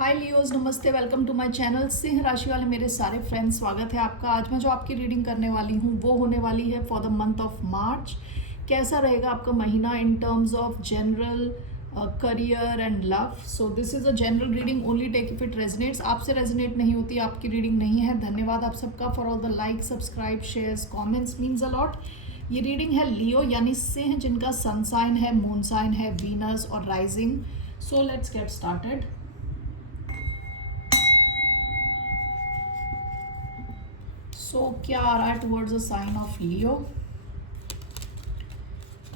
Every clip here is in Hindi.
हाय लियोज, नमस्ते। Welcome to my channel. सिंह राशि वाले मेरे सारे फ्रेंड्स, स्वागत है आपका। आज मैं जो आपकी रीडिंग करने वाली हूँ वो होने वाली है for the month of March. कैसा रहेगा आपका महीना in terms of general career and love. So this is a general reading, only take if it resonates. आपसे रेजनेट नहीं होती, आपकी रीडिंग नहीं है। धन्यवाद आप सबका for all the like, subscribe, shares, comments, means a lot. ये रीडिंग है लियो यानी सिंह, जिनका सन साइन है, मून साइन है, वीनस और rising. So let's get started. So क्या आ रहा है towards the sign of Leo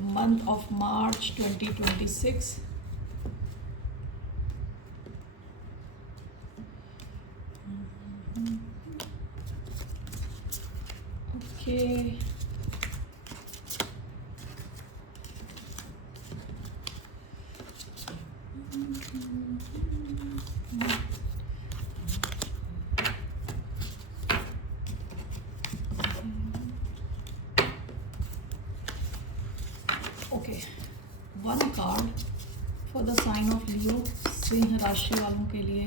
month of March 2026। Okay, okay, one card for the sign of Leo, सिंह राशि वालों के लिए।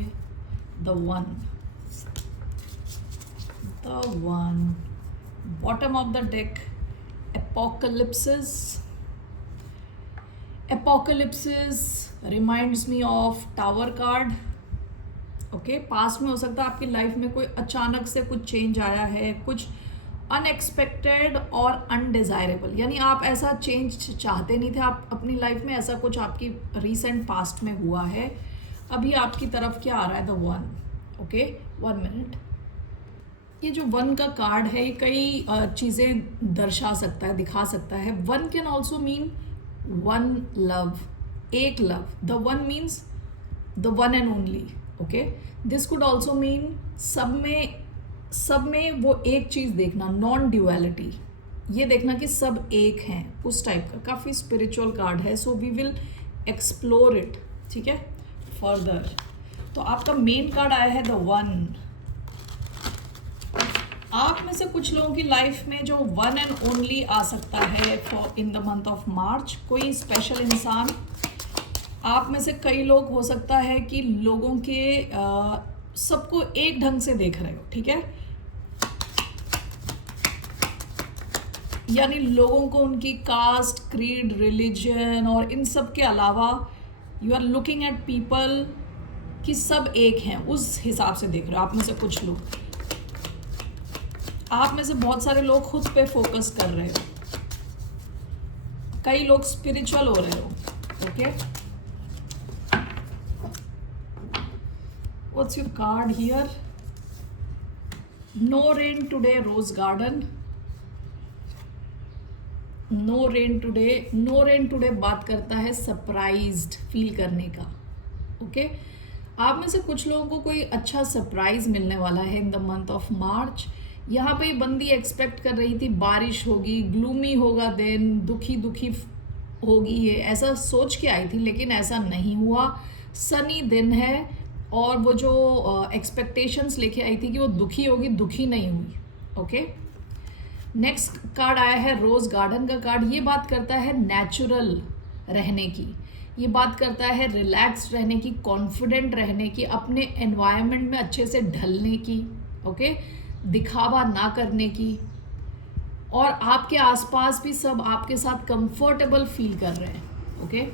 The one, bottom of the deck, apocalypsis. Apocalypsis reminds me of tower card. Okay, past में हो सकता है आपकी लाइफ में कोई अचानक से कुछ चेंज आया है, कुछ अनएक्सपेक्टेड और अनडिजायरेबल, यानी आप ऐसा चेंज चाहते नहीं थे आप अपनी लाइफ में, ऐसा कुछ आपकी रीसेंट पास्ट में हुआ है। अभी आपकी तरफ क्या आ रहा है? The one. Okay, 1 minute. ये जो वन का कार्ड है ये कई चीज़ें दर्शा सकता है, दिखा सकता है। One can also mean one love, एक love. The one means the one and only. Okay, this could also mean सब में वो एक चीज़ देखना, नॉन ड्यूअलिटी। ये देखना कि सब एक हैं, उस टाइप का। काफ़ी स्पिरिचुअल कार्ड है, so we will explore it, ठीक है, फर्दर। तो आपका मेन कार्ड आया है द वन। आप में से कुछ लोगों की लाइफ में जो वन एंड ओनली आ सकता है for in the month of मार्च, कोई स्पेशल इंसान। आप में से कई लोग हो सकता है कि लोगों के सबको एक ढंग से देख रहे हो, ठीक है, यानी लोगों को उनकी कास्ट, क्रीड, रिलीजन और इन सब के अलावा you are looking at people कि सब एक हैं, उस हिसाब से देख रहे हो। आप में से कुछ लोग, आप में से बहुत सारे लोग खुद पे फोकस कर रहे हो, कई लोग स्पिरिचुअल हो रहे हो। Okay, what's your card here? No rain today, rose garden. No rain today, no rain today बात करता है सरप्राइज्ड फील करने का। ओके, आप में से कुछ लोगों को कोई अच्छा सरप्राइज मिलने वाला है इन द मंथ ऑफ मार्च। यहाँ पे बंदी एक्सपेक्ट कर रही थी बारिश होगी, ग्लूमी होगा दिन, दुखी दुखी होगी, ये ऐसा सोच के आई थी, लेकिन ऐसा नहीं हुआ। सनी दिन है और वो जो एक्सपेक्टेशंस लेके आई थी कि वो दुखी होगी, दुखी नहीं हुई। ओके, नेक्स्ट कार्ड आया है रोज गार्डन का कार्ड। ये बात करता है नेचुरल रहने की, ये बात करता है रिलैक्स रहने की, कॉन्फिडेंट रहने की, अपने एनवायरनमेंट में अच्छे से ढलने की। ओके, दिखावा ना करने की, और आपके आसपास भी सब आपके साथ कंफर्टेबल फील कर रहे हैं। Okay,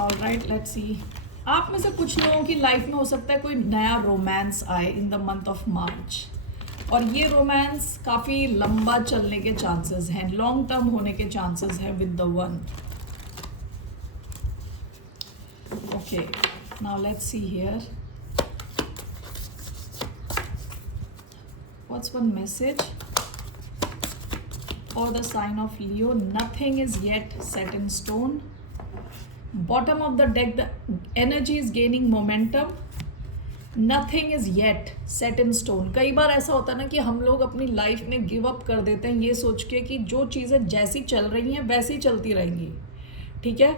alright, let's see. आप में से कुछ लोगों की लाइफ में हो सकता है कोई नया रोमांस आए इन द मंथ ऑफ मार्च, और ये रोमांस काफ़ी लंबा चलने के चांसेस हैं, लॉन्ग टर्म होने के चांसेस हैं with the one. Okay, now let's see here, what's one message for the sign of Leo? Nothing is yet set in stone. Bottom of the deck, the energy is gaining momentum. Nothing is yet set in stone. कई बार ऐसा होता है ना कि हम लोग अपनी लाइफ में गिव अप कर देते हैं ये सोच के कि जो चीज़ें जैसी चल रही हैं वैसी चलती रहेंगी, ठीक है,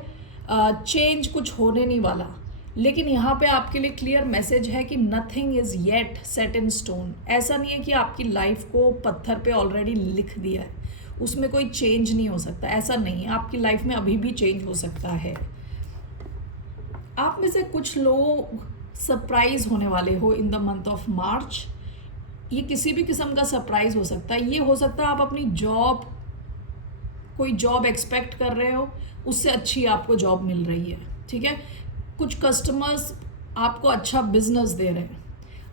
चेंज कुछ होने नहीं वाला। लेकिन यहाँ पे आपके लिए क्लियर मैसेज है कि nothing is yet set in stone. ऐसा नहीं है कि आपकी लाइफ को पत्थर पे ऑलरेडी लिख दिया है, उसमें कोई चेंज नहीं हो सकता, ऐसा नहीं है। आपकी लाइफ में अभी भी चेंज हो सकता है। आप में से कुछ लोग सरप्राइज होने वाले हो इन द मंथ ऑफ मार्च। ये किसी भी किस्म का सरप्राइज हो सकता है। ये हो सकता है आप अपनी जॉब, कोई जॉब एक्सपेक्ट कर रहे हो, उससे अच्छी आपको जॉब मिल रही है, ठीक है। कुछ कस्टमर्स आपको अच्छा बिजनेस दे रहे हैं।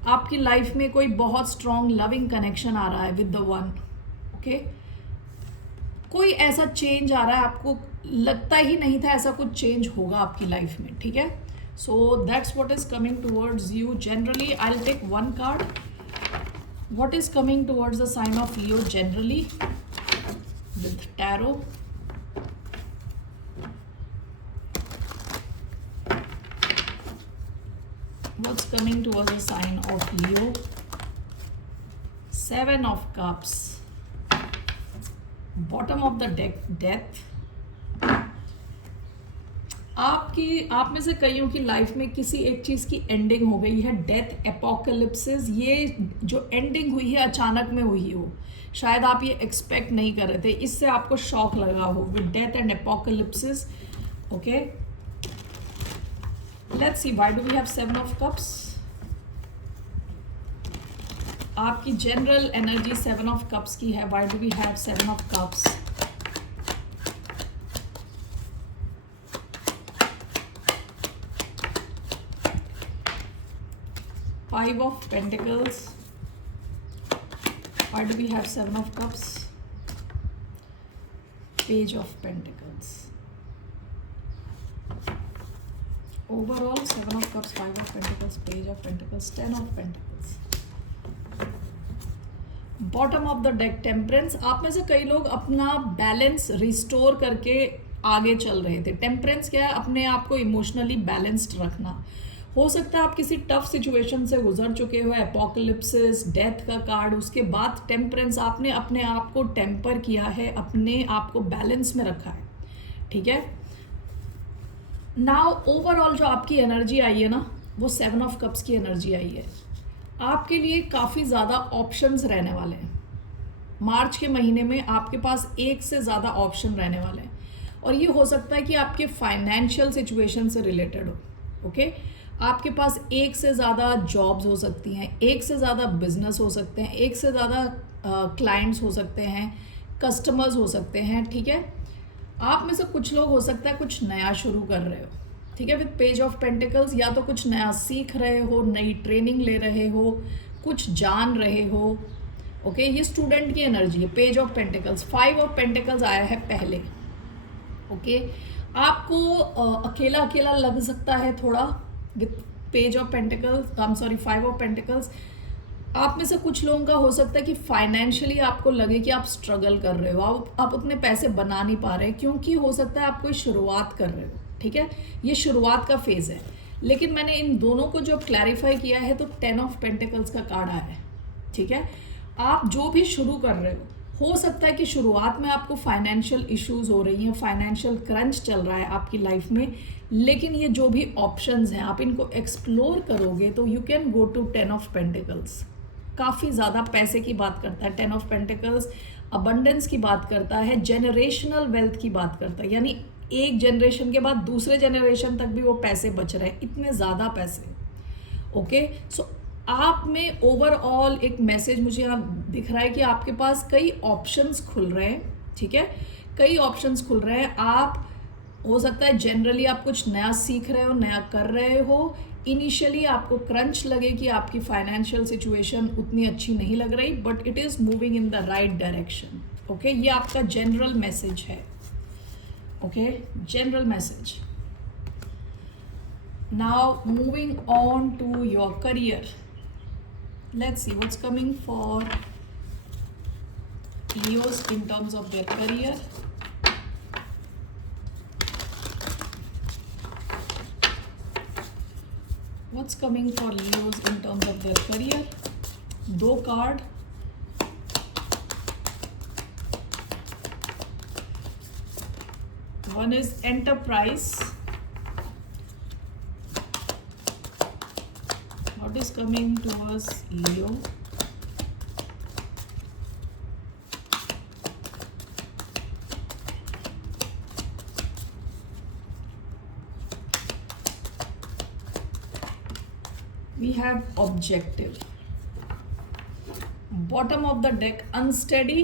आपकी लाइफ में कोई बहुत स्ट्रॉन्ग लविंग कनेक्शन आ रहा है विद द वन, ओके। कोई ऐसा चेंज आ रहा है, आपको लगता ही नहीं था ऐसा कुछ चेंज होगा आपकी लाइफ में, ठीक है। So that's what is coming towards you generally. I will take one card. What is coming towards the sign of Leo generally with tarot. What's coming towards the sign of Leo? Seven of Cups. Bottom of the deck, Death. आप में से कईयों की लाइफ में किसी एक चीज़ की एंडिंग हो गई है। डेथ, एपोकलिप्सिस, ये जो एंडिंग हुई है अचानक में हुई हो, शायद आप ये एक्सपेक्ट नहीं कर रहे थे, इससे आपको शॉक लगा हो with death and apocalypsis, okay. Let's see, why do we have Seven of Cups? आपकी general energy Seven of Cups की है। Why do we have Seven of Cups? Five of Pentacles. Why do we have Seven of Cups? Page of Pentacles. Overall, Seven of Cups, Five of Pentacles, Page of Pentacles, Ten of Pentacles. Bottom of the deck, Temperance. आप में से कई लोग अपना बैलेंस रिस्टोर करके आगे चल रहे थे। टेम्परेंस क्या है? अपने आप को इमोशनली बैलेंस्ड रखना। हो सकता है आप किसी टफ सिचुएशन से गुजर चुके हो, एपोकलिप्सिस, डेथ का कार्ड, उसके बाद टेम्परेंस, आपने अपने आप को टेम्पर किया है, अपने आप को बैलेंस में रखा है, ठीक है। नाउ ओवरऑल जो आपकी एनर्जी आई है ना, वो सेवन ऑफ कप्स की एनर्जी आई है। आपके लिए काफ़ी ज़्यादा ऑप्शंस रहने वाले हैं। मार्च के महीने में आपके पास एक से ज़्यादा ऑप्शन रहने वाले हैं, और ये हो सकता है कि आपके फाइनेंशियल सिचुएशन से रिलेटेड हो, ओके। आपके पास एक से ज़्यादा जॉब्स हो सकती हैं, एक से ज़्यादा बिजनेस हो सकते हैं, एक से ज़्यादा क्लाइंट्स हो सकते हैं, कस्टमर्स हो सकते हैं, ठीक है। आप में से कुछ लोग हो सकता है कुछ नया शुरू कर रहे हो, ठीक है, विद पेज ऑफ पेंटिकल्स। या तो कुछ नया सीख रहे हो, नई ट्रेनिंग ले रहे हो, कुछ जान रहे हो, ओके। ये स्टूडेंट की एनर्जी है। Page of pentacles, five of pentacles आया है पहले, ओके। आपको अकेला अकेला लग सकता है थोड़ा with page of pentacles, I am sorry, five of pentacles. आप में से कुछ लोगों का हो सकता है कि फाइनेंशियली आपको लगे कि आप स्ट्रगल कर रहे हो, आप उतने पैसे बना नहीं पा रहे, क्योंकि हो सकता है आप कोई शुरुआत कर रहे हो, ठीक है। ये शुरुआत का फेज़ है। लेकिन मैंने इन दोनों को जो क्लैरिफाई किया है तो 10 ऑफ पेंटिकल्स का कार्ड आया है, ठीक है। आप जो भी शुरू कर रहे हो सकता है कि शुरुआत में आपको फाइनेंशियल इश्यूज हो रही हैं, फाइनेंशियल क्रंच चल रहा है आपकी लाइफ में, लेकिन ये जो भी ऑप्शंस हैं आप इनको एक्सप्लोर करोगे तो you can go to 10 of pentacles. काफ़ी ज़्यादा पैसे की बात करता है 10 ऑफ पेंटिकल्स, अबंडेंस की बात करता है, जेनरेशनल वेल्थ की बात करता है, यानी एक जनरेशन के बाद दूसरे जनरेशन तक भी वो पैसे बच रहे हैं, इतने ज़्यादा पैसे, ओके। सो आप में ओवरऑल एक मैसेज मुझे यहाँ दिख रहा है कि आपके पास कई ऑप्शंस खुल रहे हैं, ठीक है, कई ऑप्शंस खुल रहे हैं। आप हो सकता है जनरली आप कुछ नया सीख रहे हो, नया कर रहे हो। इनिशियली आपको क्रंच लगे कि आपकी फाइनेंशियल सिचुएशन उतनी अच्छी नहीं लग रही, but it is moving in the right direction, okay. ये आपका जनरल मैसेज है, okay, general message. Now moving on to your career, let's see what's coming for Leos in terms of their career. What's coming for Leos in terms of their career? दो card, one is enterprise. What is coming towards Leo? We have objective. Bottom of the deck, unsteady.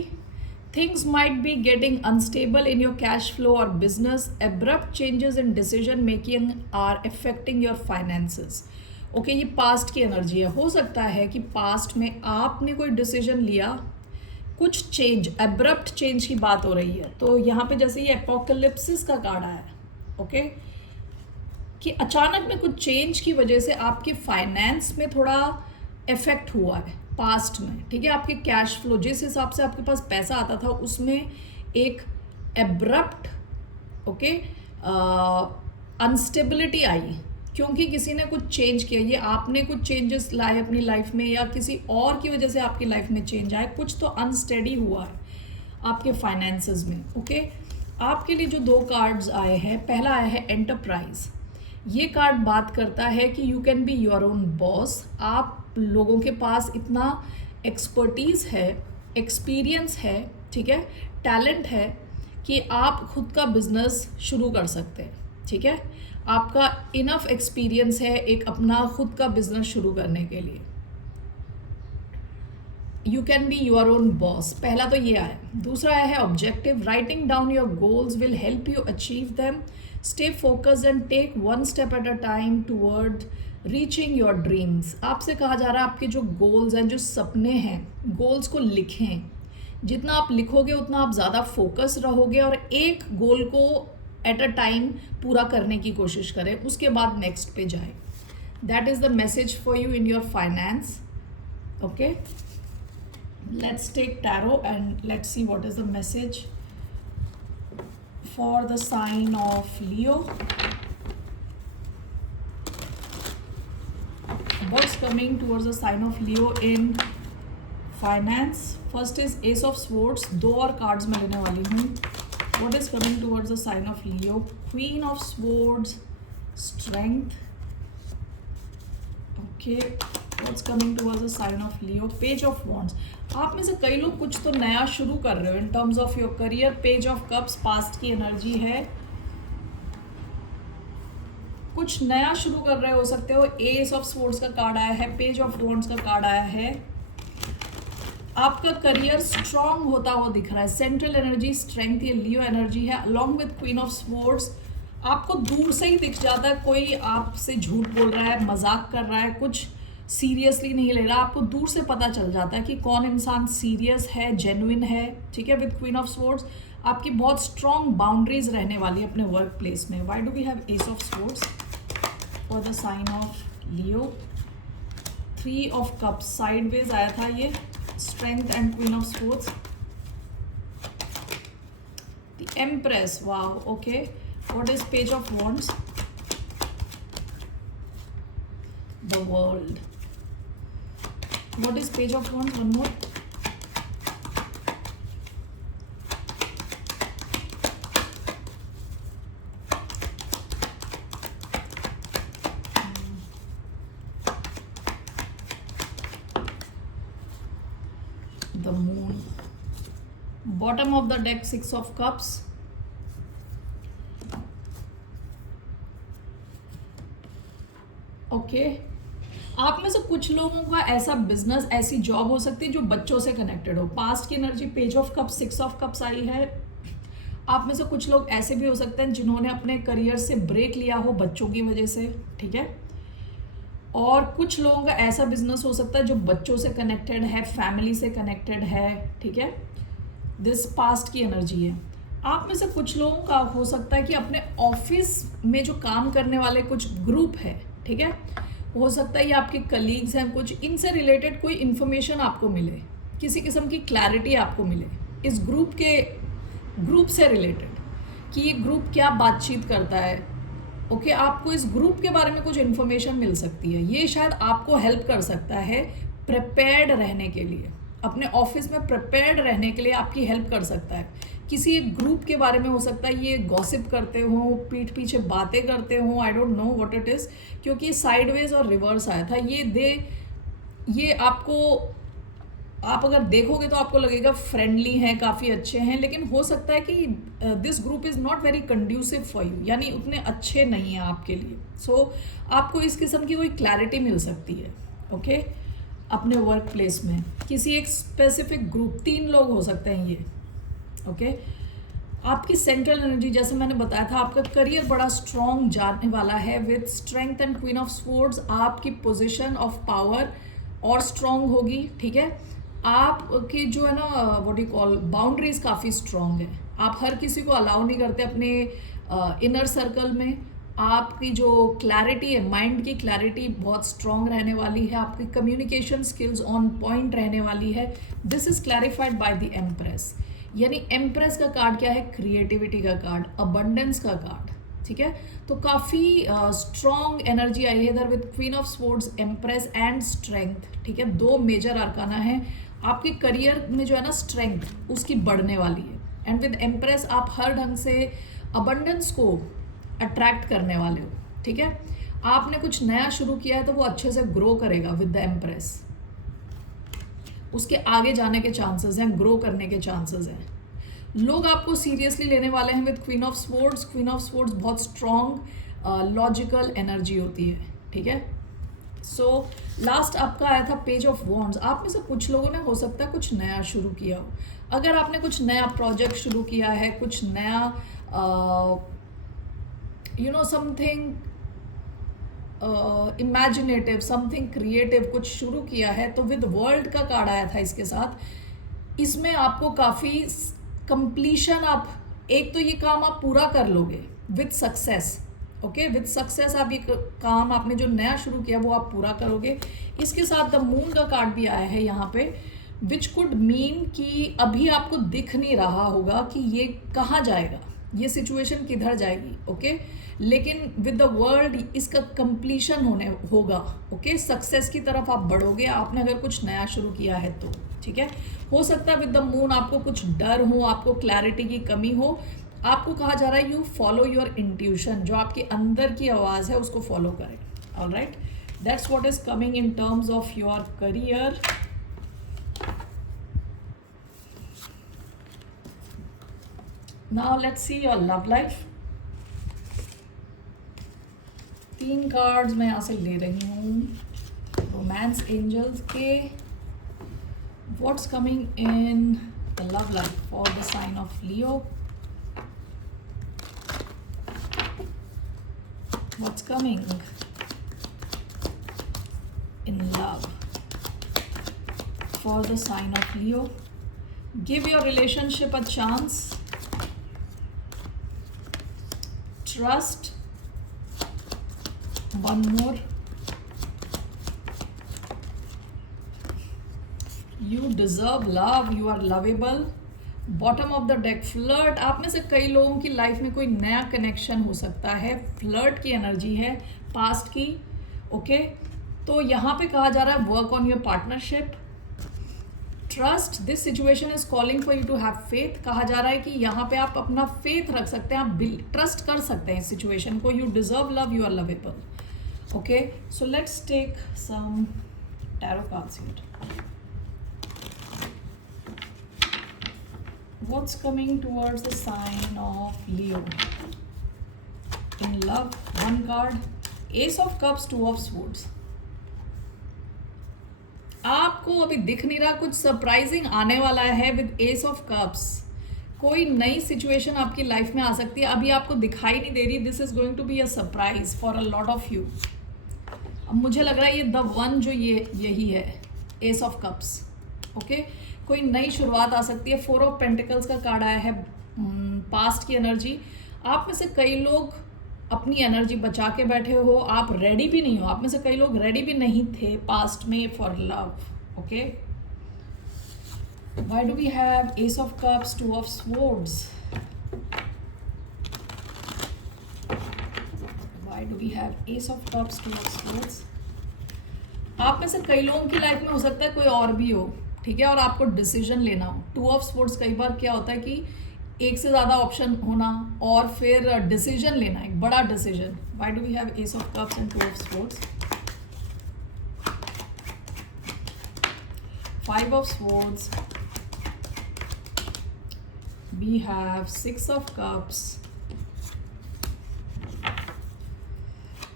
Things might be getting unstable in your cash flow or business. Abrupt changes in decision making are affecting your finances. Okay, ये पास्ट की एनर्जी है. हो सकता है कि पास्ट में आपने कोई डिसीजन लिया, कुछ चेंज, एब्रप्ट चेंज की बात हो रही है. तो यहाँ पे जैसे ये एपोकलिप्सिस का कार्ड आया है, ओके, कि अचानक में कुछ चेंज की वजह से आपके फाइनेंस में थोड़ा इफेक्ट हुआ है पास्ट में. ठीक है, आपके कैश फ्लो, जिस हिसाब से आपके पास पैसा आता था उसमें एक एब्रप्ट, ओके, अनस्टेबिलिटी आई क्योंकि किसी ने कुछ चेंज किया. ये आपने कुछ चेंजेस लाए अपनी लाइफ में या किसी और की वजह से आपकी लाइफ में चेंज आए. कुछ तो अनस्टेडी हुआ है आपके फाइनेंसेस में. ओके, आपके लिए जो 2 कार्ड्स आए हैं, पहला आया है एंटरप्राइज. ये कार्ड बात करता है कि you can be your own boss. आप लोगों के पास इतना एक्सपर्टीज़ है, एक्सपीरियंस है, ठीक है, टैलेंट है कि आप खुद का बिजनेस शुरू कर सकते हैं. ठीक है, आपका इनफ एक्सपीरियंस है एक अपना खुद का बिजनेस शुरू करने के लिए. You can be your own boss, पहला तो ये आया. दूसरा आया है objective. Writing down your goals will help you achieve them. Stay focused and take 1 step at a time toward reaching your dreams. आपसे कहा जा रहा है आपके जो गोल्स हैं, जो सपने हैं, गोल्स को लिखें. जितना आप लिखोगे उतना आप ज़्यादा फोकस रहोगे और एक गोल को एट अ टाइम पूरा करने की कोशिश करें, उसके बाद नेक्स्ट पे जाए. That is the message for you in your finance. Okay, let's take tarot and let's see what is the message for the sign of Leo. What's coming towards the sign of Leo in finance? First is Ace of Swords. 2 और cards मैं लेने वाली हूँ. What is coming towards the sign of Leo? Queen of Swords, Strength. Okay. What's coming towards the sign of Leo? Page of Wands. आप में से कई लोग कुछ तो नया शुरू कर रहे हो in terms of your career. Page of Cups, past की एनर्जी है. कुछ नया शुरू कर रहे हो सकते हो. एस ऑफ स्वॉर्ड्स का कार्ड आया है, पेज ऑफ वॉन्ड्स का कार्ड आया है. आपका करियर स्ट्रांग होता हुआ दिख रहा है. सेंट्रल एनर्जी स्ट्रेंथ, ये लियो एनर्जी है. Along with queen of swords, आपको दूर से ही दिख जाता है कोई आपसे झूठ बोल रहा है, मजाक कर रहा है, कुछ सीरियसली नहीं ले रहा. आपको दूर से पता चल जाता है कि कौन इंसान सीरियस है, जेन्युइन है. ठीक है, विद क्वीन ऑफ स्वॉर्ड्स आपकी बहुत स्ट्रांग बाउंड्रीज रहने वाली है अपने वर्क प्लेस में. Why do we have ace of swords for the sign of Leo? 3 of cups sideways आया था ये. Strength and queen of swords. The empress, wow, okay. What is page of wands? The world. What is page of wands? One more. The moon. Bottom of the deck, 6 of cups. Okay, आप में से कुछ लोगों का ऐसा बिजनेस, ऐसी जॉब हो सकती है जो बच्चों से कनेक्टेड हो. पास्ट की energy page of cups, 6 of cups आई है. आप में से कुछ लोग ऐसे भी हो सकते हैं जिन्होंने अपने करियर से ब्रेक लिया हो बच्चों की वजह से. ठीक है, और कुछ लोगों का ऐसा बिजनेस हो सकता है जो बच्चों से कनेक्टेड है, फैमिली से कनेक्टेड है. ठीक है, दिस पास्ट की एनर्जी है. आप में से कुछ लोगों का हो सकता है कि अपने ऑफिस में जो काम करने वाले कुछ ग्रुप है, ठीक है, हो सकता है ये आपके कलीग्स हैं, कुछ इनसे रिलेटेड कोई इन्फॉर्मेशन आपको मिले, किसी किस्म की क्लैरिटी आपको मिले इस ग्रुप से रिलेटेड कि ये ग्रुप क्या बातचीत करता है. ओके, आपको इस ग्रुप के बारे में कुछ इन्फॉर्मेशन मिल सकती है. ये शायद आपको हेल्प कर सकता है प्रिपेयर्ड रहने के लिए, अपने ऑफिस में प्रिपेयर्ड रहने के लिए आपकी हेल्प कर सकता है. किसी एक ग्रुप के बारे में हो सकता है ये गॉसिप करते हो, पीठ पीछे बातें करते हो, I don't know what it is, क्योंकि साइडवेज और रिवर्स आया था. ये आपको आप अगर देखोगे तो आपको लगेगा फ्रेंडली हैं, काफ़ी अच्छे हैं, लेकिन हो सकता है कि this group is not very conducive for you, यानी उतने अच्छे नहीं हैं आपके लिए. सो आपको इस किस्म की कोई क्लैरिटी मिल सकती है. ओके अपने वर्क प्लेस में किसी एक स्पेसिफिक ग्रुप, 3 लोग हो सकते हैं ये. ओके आपकी सेंट्रल एनर्जी, जैसे मैंने बताया था, आपका करियर बड़ा स्ट्रॉन्ग जाने वाला है with strength and queen of swords. आपकी पोजीशन ऑफ पावर और स्ट्रॉन्ग होगी. ठीक है, आपकी जो है ना व्हाट यू कॉल बाउंड्रीज काफ़ी स्ट्रॉन्ग है. आप हर किसी को अलाउ नहीं करते अपने इनर सर्कल में. आपकी जो क्लैरिटी है, माइंड की क्लैरिटी बहुत स्ट्रॉन्ग रहने वाली है. आपकी कम्युनिकेशन स्किल्स ऑन पॉइंट रहने वाली है. This is clarified by the empress. यानी एम्प्रेस का कार्ड क्या है? क्रिएटिविटी का कार्ड, अबंडेंस का कार्ड. ठीक है, तो काफ़ी स्ट्रॉन्ग एनर्जी आई है इधर with queen of swords, empress and strength. ठीक है, 2 मेजर आर्काना है. आपके करियर में जो है ना स्ट्रेंथ उसकी बढ़ने वाली है. एंड विद एम्प्रेस आप हर ढंग से अबंडेंस को अट्रैक्ट करने वाले हो. ठीक है, आपने कुछ नया शुरू किया है तो वो अच्छे से ग्रो करेगा विद द एम्प्रेस. उसके आगे जाने के चांसेस हैं, ग्रो करने के चांसेस हैं. लोग आपको सीरियसली लेने वाले हैं with queen of swords. Queen of swords बहुत स्ट्रॉन्ग लॉजिकल एनर्जी होती है. ठीक है, सो लास्ट आपका आया था पेज ऑफ वॉन्ड्स. आप में से कुछ लोगों ने हो सकता है कुछ नया शुरू किया हो. अगर आपने कुछ नया प्रोजेक्ट शुरू किया है, कुछ नया समथिंग इमेजिनेटिव, समथिंग क्रिएटिव कुछ शुरू किया है, तो विद वर्ल्ड का कार्ड आया था इसके साथ. इसमें आपको काफ़ी कंप्लीशन, आप एक तो ये काम आप पूरा कर लोगे with success. Okay, with success आप ये काम, आपने जो नया शुरू किया वो आप पूरा करोगे. इसके साथ द मून का कार्ड भी आया है यहाँ पे, विच कुड मीन कि अभी आपको दिख नहीं रहा होगा कि ये कहाँ जाएगा, ये सिचुएशन किधर जाएगी. ओके, लेकिन विद द वर्ल्ड इसका कंप्लीशन होने होगा. ओके, सक्सेस की तरफ आप बढ़ोगे आपने अगर कुछ नया शुरू किया है तो. ठीक है, हो सकता है विद द मून आपको कुछ डर हो, आपको क्लैरिटी की कमी हो. आपको कहा जा रहा है यू फॉलो योर इंट्यूशन, जो आपके अंदर की आवाज़ है उसको फॉलो करें. Alright, that's what is coming in terms of your career. Now let's see your love life. 3 cards मैं यहाँ से ले रही हूँ रोमांस एंजल्स के. What's coming in the love life for the sign of Leo. What's coming in love for the sign of Leo? Give your relationship a chance. Trust. One more. You deserve love. You are lovable. Bottom of the deck, flirt. आप में से कई लोगों की लाइफ में कोई नया कनेक्शन हो सकता है. फ्लर्ट की एनर्जी है पास्ट की. ओके, तो यहाँ पे कहा जा रहा है work on your partnership. Trust, this situation is calling for you to have faith. कहा जा रहा है कि यहाँ पे आप अपना फेथ रख सकते हैं, आप ट्रस्ट कर सकते हैं इस सिचुएशन को. You deserve love, you are lovable. Okay, so let's take some tarot cards here. What's coming towards the sign of Leo? In love, 1 card, Ace of Cups, 2 of Swords. आपको अभी दिख नहीं रहा, कुछ सरप्राइजिंग आने वाला है विद Ace of Cups. कोई नई सिचुएशन आपकी लाइफ में आ सकती है, अभी आपको दिखाई नहीं दे रही. This is going to be a surprise for a lot of you. अब मुझे लग रहा है ये द वन जो यही है, Ace of Cups. ओके, कोई नई शुरुआत आ सकती है. 4 ऑफ पेंटिकल्स का कार्ड आया है, पास्ट की एनर्जी. आप में से कई लोग अपनी एनर्जी बचा के बैठे हो, आप रेडी भी नहीं हो. आप में से कई लोग रेडी भी नहीं थे पास्ट में for love. Okay, why do we have ace of cups, 2 of swords? Why do we have ace of cups, 2 of swords? आप में से कई लोगों की लाइफ में हो सकता है कोई और भी हो. ठीक है, और आपको डिसीजन लेना हो. 2 ऑफ स्वॉर्ड्स, कई बार क्या होता है कि एक से ज़्यादा ऑप्शन होना और फिर डिसीजन लेना, एक बड़ा decision. Why do we have ace of cups and 2 of swords? 5 of swords, we have 6 of cups.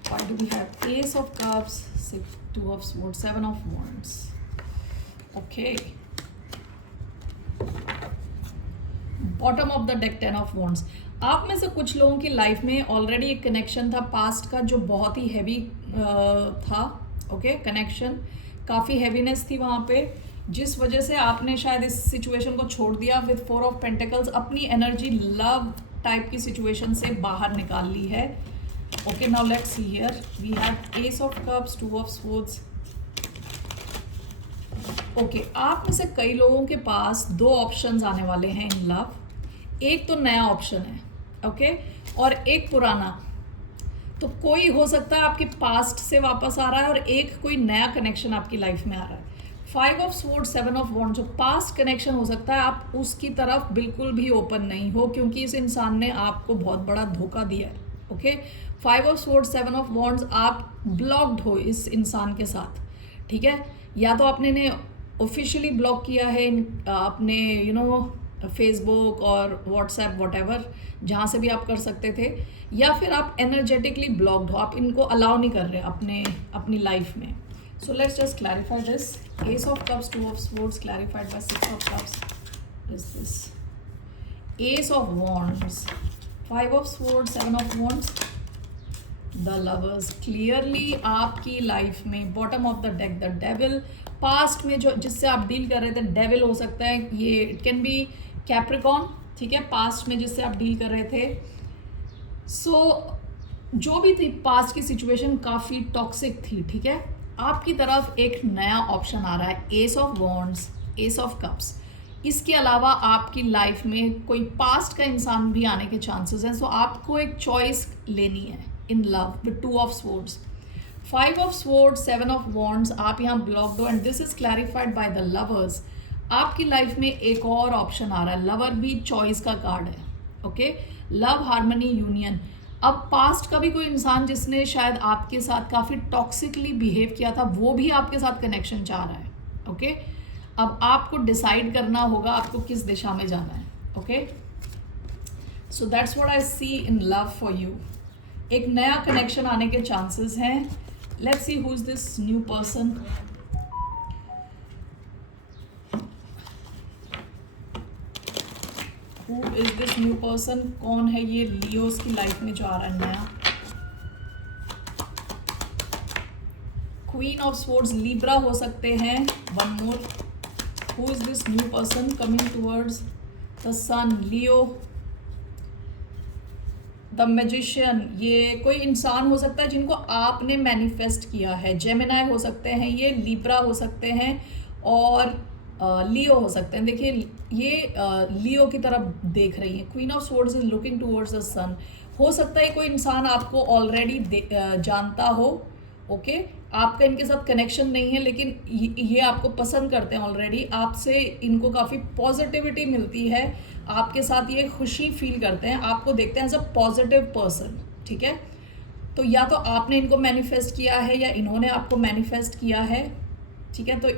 Why do we have ace of cups, 2 of swords, 7 of wands? Okay. Bottom of the deck 10 of wands. आप में से कुछ लोगों की लाइफ में ऑलरेडी एक कनेक्शन था पास्ट का जो बहुत ही हैवी था. ओके, कनेक्शन काफ़ी हैवीनेस थी वहाँ पे, जिस वजह से आपने शायद इस सिचुएशन को छोड़ दिया. विद 4 ऑफ पेंटिकल्स अपनी एनर्जी लव टाइप की सिचुएशन से बाहर निकाल ली है. Okay, now let's see here we have ace of cups, 2 of swords. Okay, आप में से कई लोगों के पास 2 ऑप्शंस आने वाले हैं इन लव. एक तो नया ऑप्शन है, ओके, और एक पुराना. तो कोई हो सकता है आपके पास्ट से वापस आ रहा है और एक कोई नया कनेक्शन आपकी लाइफ में आ रहा है. 5 ऑफ स्वॉर्ड, 7 ऑफ वॉन्ड, जो पास्ट कनेक्शन हो सकता है आप उसकी तरफ बिल्कुल भी ओपन नहीं हो, क्योंकि इस इंसान ने आपको बहुत बड़ा धोखा दिया है. Okay, 5 of sword, 7 of wands, आप ब्लॉक्ड हो इस इंसान के साथ. ठीक है, या तो आपने ने ऑफिशियली ब्लॉक किया है अपने फेसबुक और व्हाट्सएप वॉटेवर, जहाँ से भी आप कर सकते थे, या फिर आप एनर्जेटिकली ब्लॉक्ड हो, आप इनको अलाउ नहीं कर रहे अपनी लाइफ में. So let's just clarify this. Ace of cups, 2 of swords clarified by 6 of cups. Is this ace of wands, 5 of swords, 7 of wands. The lovers, clearly आपकी लाइफ में bottom of the deck the devil. Past में जो जिससे आप डील कर रहे थे, डेविल हो सकता है ये, इट कैन बी कैप्रिकॉन. ठीक है, पास्ट में जिससे आप डील कर रहे थे. सो जो भी थी पास्ट की सिचुएशन काफ़ी टॉक्सिक थी. ठीक है, आपकी तरफ एक नया ऑप्शन आ रहा है, S of wands, S of cups. इसके अलावा आपकी लाइफ में कोई पास्ट का इंसान भी आने के चांसेस हैं. सो आपको एक चॉइस लेनी है in love with 2 of swords, 5 of swords, 7 of wands. आप यहाँ ब्लॉक्ड हो and this is clarified by the lovers. आपकी लाइफ में एक और ऑप्शन आ रहा है. लवर भी चॉइस का कार्ड है. Okay, love, harmony, union. अब पास्ट का भी कोई इंसान जिसने शायद आपके साथ काफ़ी टॉक्सिकली बिहेव किया था, वो भी आपके साथ कनेक्शन चाह रहा है. ओके, अब आपको डिसाइड करना होगा आपको किस दिशा में जाना है. Okay, so that's what I see in love for you. एक नया कनेक्शन आने के चांसेस हैं. Let's see who is this new person. Who is this new person? कौन है ये लियोस की लाइफ में जो आ रहा है नया? क्वीन ऑफ स्वॉर्ड्स, लिब्रा हो सकते हैं. One more, who is this new person coming towards the sun? Leo. The magician, ये कोई इंसान हो सकता है जिनको आपने मैनिफेस्ट किया है. जेमिनाई हो सकते हैं ये, लिब्रा हो सकते हैं, और लियो हो सकते हैं. देखिए ये लियो की तरफ देख रही है. Queen of swords is looking towards the sun. हो सकता है कोई इंसान आपको ऑलरेडी जानता हो. ओके, आपका इनके साथ कनेक्शन नहीं है, लेकिन ये आपको पसंद करते हैं ऑलरेडी. आपसे इनको काफ़ी पॉजिटिविटी मिलती है, आपके साथ ये खुशी फील करते हैं, आपको देखते हैं एज अ पॉजिटिव पर्सन. ठीक है, तो या तो आपने इनको मैनिफेस्ट किया है या इन्होंने आपको मैनिफेस्ट किया है. ठीक है, तो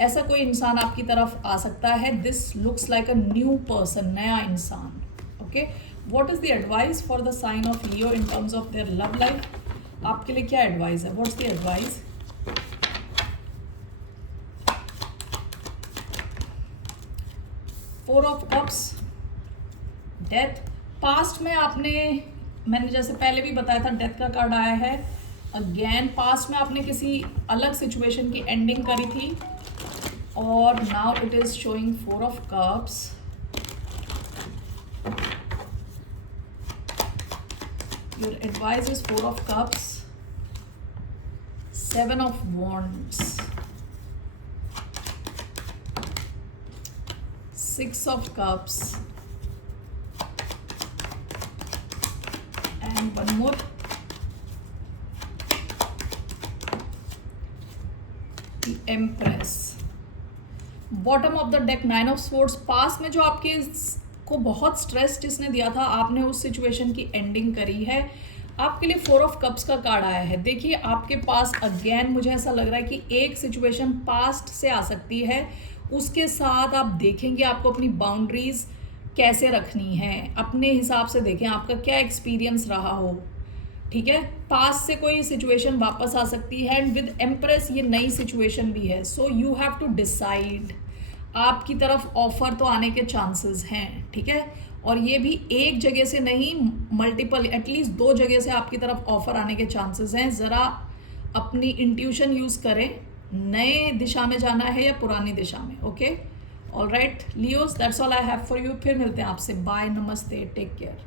ऐसा कोई इंसान आपकी तरफ आ सकता है. This looks like a new person, नया इंसान. Okay, what is the advice for the sign of Leo in terms of their love life? आपके लिए क्या एडवाइस है? What's the advice? Four of cups, death. Past में मैंने जैसे पहले भी बताया था, डेथ का कार्ड आया है. अगेन पास्ट में आपने किसी अलग सिचुएशन की एंडिंग करी थी, और now it is showing 4 of cups. Your advice is 4 of cups, 7 of wands, 6 of cups, and one more, the Empress. Bottom of the deck 9 of swords. पास में जो आपके को बहुत स्ट्रेस जिसने दिया था, आपने उस सिचुएशन की एंडिंग करी है. आपके लिए 4 ऑफ कप्स का कार्ड आया है। देखिए आपके पास अगेन मुझे ऐसा लग रहा है कि एक सिचुएशन पास्ट से आ सकती है, उसके साथ आप देखेंगे आपको अपनी बाउंड्रीज कैसे रखनी है, अपने हिसाब से देखें आपका क्या एक्सपीरियंस रहा हो, ठीक है। पास्ट से कोई सिचुएशन वापस आ सकती है एंड विद एम्प्रेस ये नई सिचुएशन भी है, so you have to decide. आपकी तरफ ऑफर तो आने के चांसेस हैं, ठीक है, और ये भी एक जगह से नहीं, मल्टीपल एटलीस्ट 2 जगह से आपकी तरफ ऑफर आने के चांसेस हैं। ज़रा अपनी इंट्यूशन यूज़ करें, नए दिशा में जाना है या पुरानी दिशा में। Okay, all right Leos, that's all I have for you. फिर मिलते हैं आपसे, बाय, नमस्ते, टेक केयर।